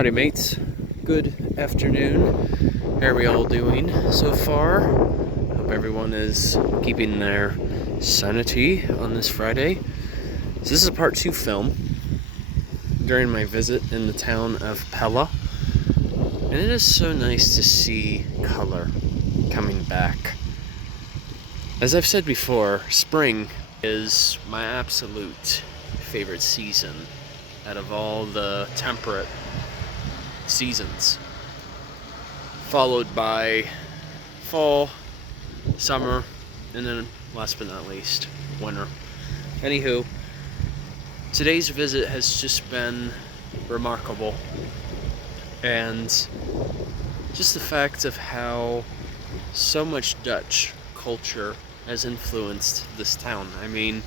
Howdy mates, good afternoon. How are we all doing so far? Hope everyone is keeping their sanity on this Friday. So this is a part 2 film during my visit in the town of Pella. And it is so nice to see color coming back. As I've said before, spring is my absolute favorite season out of all the temperate seasons, followed by fall, summer, and then last but not least, winter. Anywho, today's visit has just been remarkable, and just the fact of how so much Dutch culture has influenced this town. I mean,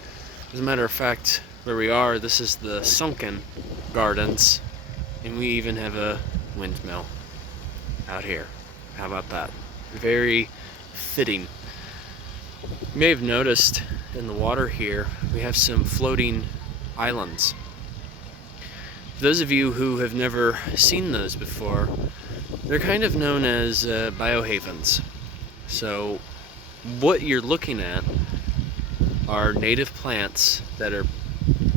as a matter of fact, where we are, this is the Sunken Gardens, and we even have a windmill out here. How about that? Very fitting. You may have noticed in the water here, we have some floating islands. For those of you who have never seen those before, they're kind of known as Biohavens. So what you're looking at are native plants that are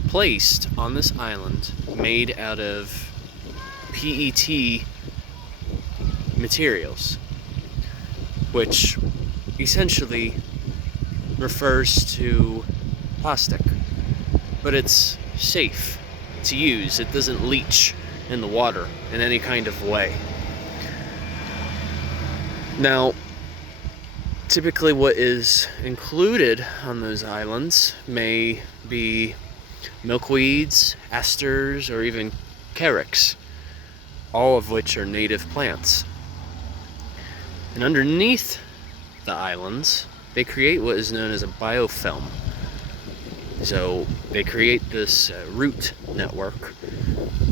placed on this island made out of PET materials, which essentially refers to plastic, but it's safe to use. It doesn't leach in the water in any kind of way. Now, typically what is included on those islands may be milkweeds, asters, or even carex, all of which are native plants. And underneath the islands, they create what is known as a biofilm. So they create this root network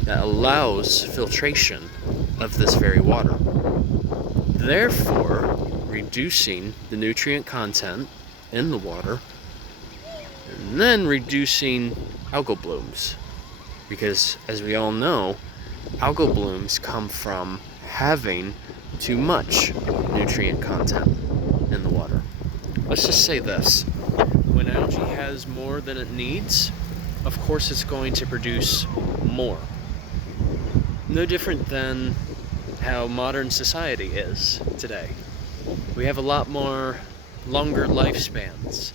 that allows filtration of this very water, therefore reducing the nutrient content in the water, and then reducing algal blooms. Because as we all know, algal blooms come from having too much nutrient content in the water. Let's just say this: when algae has more than it needs, of course it's going to produce more. No different than how modern society is today. We have a lot more longer lifespans.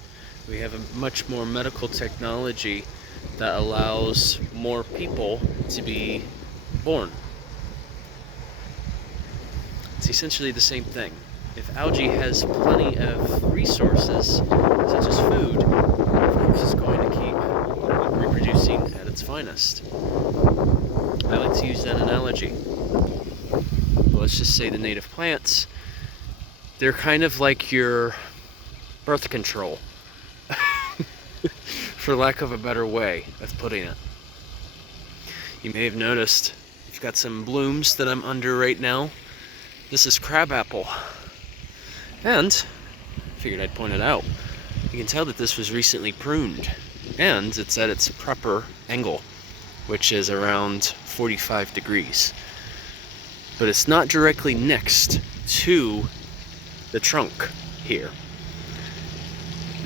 We have a much more medical technology that allows more people to be born. It's essentially the same thing. If algae has plenty of resources, such as food, of course it's going to keep reproducing at its finest. I like to use that analogy. But let's just say the native plants, they're kind of like your birth control, for lack of a better way of putting it. You may have noticed I've got some blooms that I'm under right now. This is crabapple, and I figured I'd point it out. You can tell that this was recently pruned, and it's at its proper angle, which is around 45 degrees. But it's not directly next to the trunk here.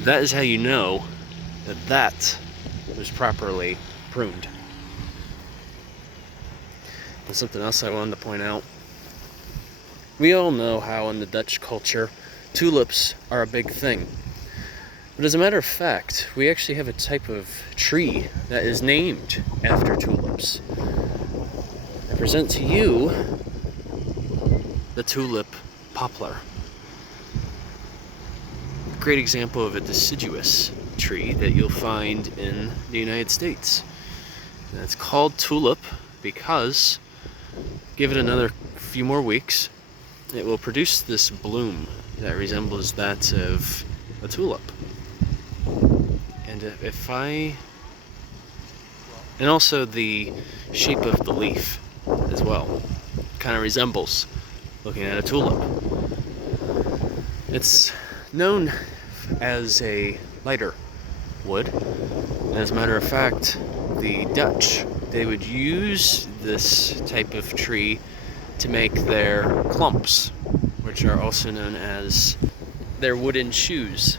That is how you know that that was properly pruned. And something else I wanted to point out. We all know how in the Dutch culture, tulips are a big thing. But as a matter of fact, we actually have a type of tree that is named after tulips. I present to you the tulip poplar. Great example of a deciduous tree that you'll find in the United States. And it's called tulip because, give it another few more weeks, it will produce this bloom that resembles that of a tulip. And and also the shape of the leaf as well kind of resembles looking at a tulip. It's known as a lighter wood. And as a matter of fact, the Dutch they would use this type of tree to make their clumps, which are also known as their wooden shoes.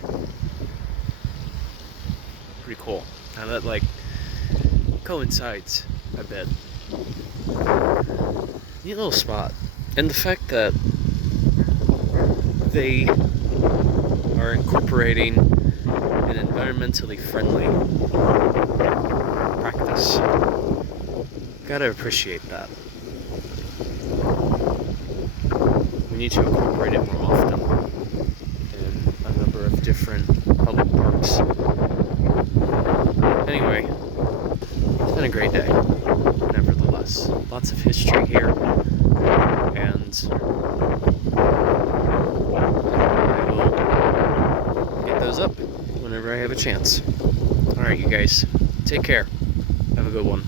Pretty cool. Now that like coincides a bit. Neat little spot. And the fact that they are incorporating an environmentally friendly practice. Gotta appreciate that. We need to incorporate it more often in a number of different public parks. Anyway, it's been a great day, nevertheless. Lots of history here, and I will get those up whenever I have a chance. Alright, you guys, take care. Have a good one.